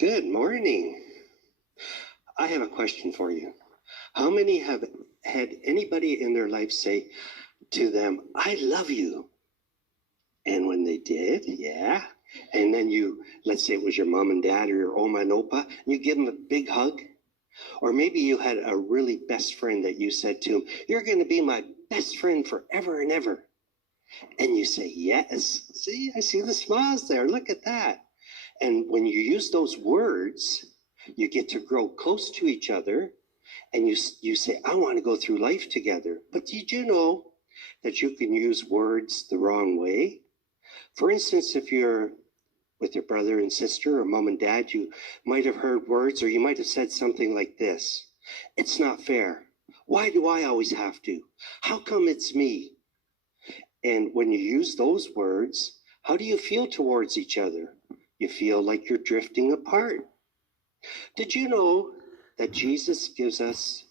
Good morning. I have a question for you. How many have had anybody in their life say to them, I love you? And when they did, yeah. And then let's say it was your mom and dad or your oma and opa, and you give them a big hug. Or maybe you had a really best friend that you said to him, you're going to be my best friend forever and ever. And you say, yes. See, I see the smiles there. Look at that. And when you use those words, you get to grow close to each other, and you say, I want to go through life together. But did you know that you can use words the wrong way? For instance, if you're with your brother and sister or mom and dad, you might have heard words, or you might have said something like this. It's not fair. Why do I always have to? How come it's me? And when you use those words, how do you feel towards each other? You feel like you're drifting apart. Did you know that Jesus gives us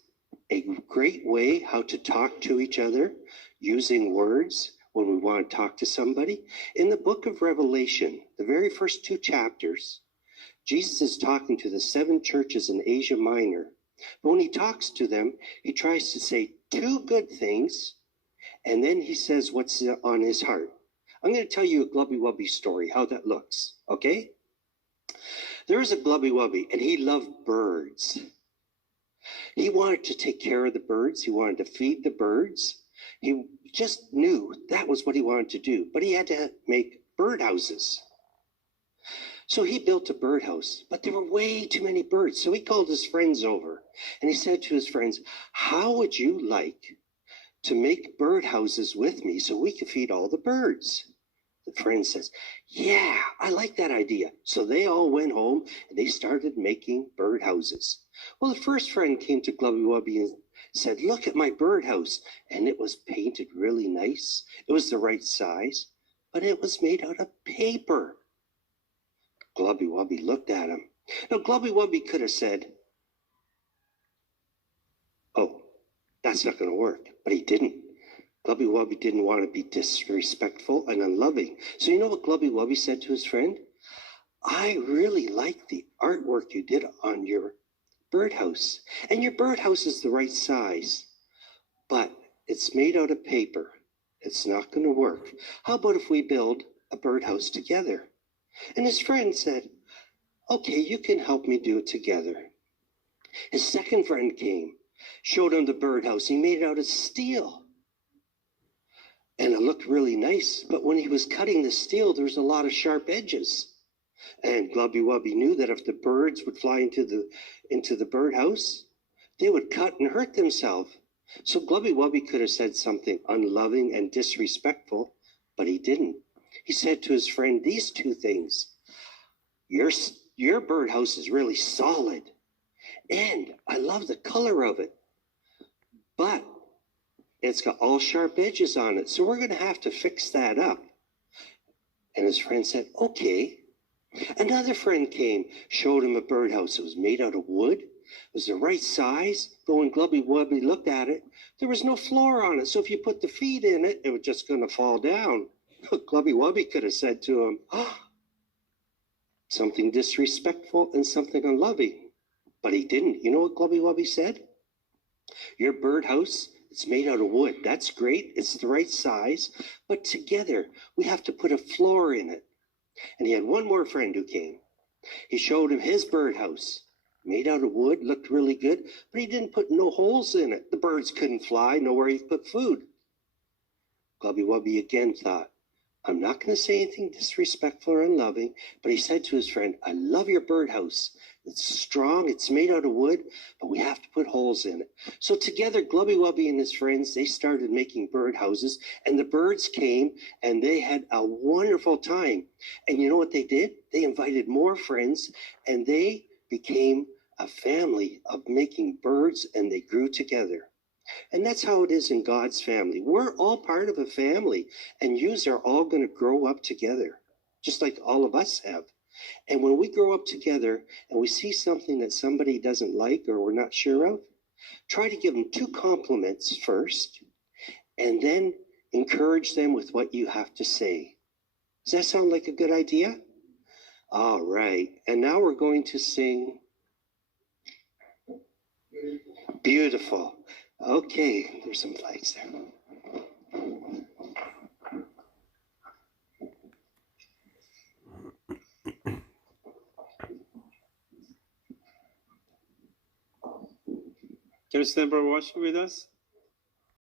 a great way how to talk to each other using words when we want to talk to somebody? In the book of Revelation, the very first 2 chapters, Jesus is talking to the 7 churches in Asia Minor. But when he talks to them, he tries to say 2 good things, and then he says what's on his heart. I'm going to tell you a Glubby Wubby story, how that looks, okay? There was a Glubby Wubby, and he loved birds. He wanted to take care of the birds. He wanted to feed the birds. He just knew that was what he wanted to do, but he had to make birdhouses. So he built a birdhouse, but there were way too many birds. So he called his friends over, and he said to his friends, how would you like to make birdhouses with me so we could feed all the birds? The friend says, yeah, I like that idea. So they all went home and they started making birdhouses. Well, the first friend came to Glubby Wubby and said, look at my birdhouse. And it was painted really nice. It was the right size, but it was made out of paper. Glubby Wubby looked at him. Now, Glubby Wubby could have said, oh, that's not going to work, but he didn't. Glubby Wubby didn't want to be disrespectful and unloving. So you know what Glubby Wubby said to his friend? I really like the artwork you did on your birdhouse. And your birdhouse is the right size, but it's made out of paper. It's not going to work. How about if we build a birdhouse together? And his friend said, okay, you can help me do it together. His second friend came, showed him the birdhouse. He made it out of steel. And it looked really nice, but when he was cutting the steel, there was a lot of sharp edges. And Glubby Wubby knew that if the birds would fly into the birdhouse, they would cut and hurt themselves. So Glubby Wubby could have said something unloving and disrespectful, but he didn't. He said to his friend these 2 things. Your birdhouse is really solid, and I love the color of it, but it's got all sharp edges on it, so we're going to have to fix that up. And his friend said, okay. Another friend came, showed him a birdhouse. It was made out of wood. It was the right size, but when Glubby Wubby looked at it, there was no floor on it, so if you put the feet in it, it was just going to fall down. Glubby Wubby could have said to him, something disrespectful and something unloving, but he didn't. You know what Glubby Wubby said? Your birdhouse, it's made out of wood. That's great. It's the right size. But together, we have to put a floor in it. And he had one more friend who came. He showed him his birdhouse. Made out of wood, looked really good, but he didn't put no holes in it. The birds couldn't fly, nowhere he put food. Glubby Wubby again thought, I'm not going to say anything disrespectful or unloving, but he said to his friend, I love your birdhouse. It's strong, it's made out of wood, but we have to put holes in it. So together, Glubby Wubby and his friends, they started making birdhouses, and the birds came, and they had a wonderful time. And you know what they did? They invited more friends, and they became a family of making birds, and they grew together. And that's how it is in God's family. We're all part of a family, and yous are all going to grow up together, just like all of us have. And when we grow up together and we see something that somebody doesn't like or we're not sure of, try to give them 2 compliments first, and then encourage them with what you have to say. Does that sound like a good idea? All right. And now we're going to sing Beautiful. Okay, there's some flags there. Can you stand by watching with us?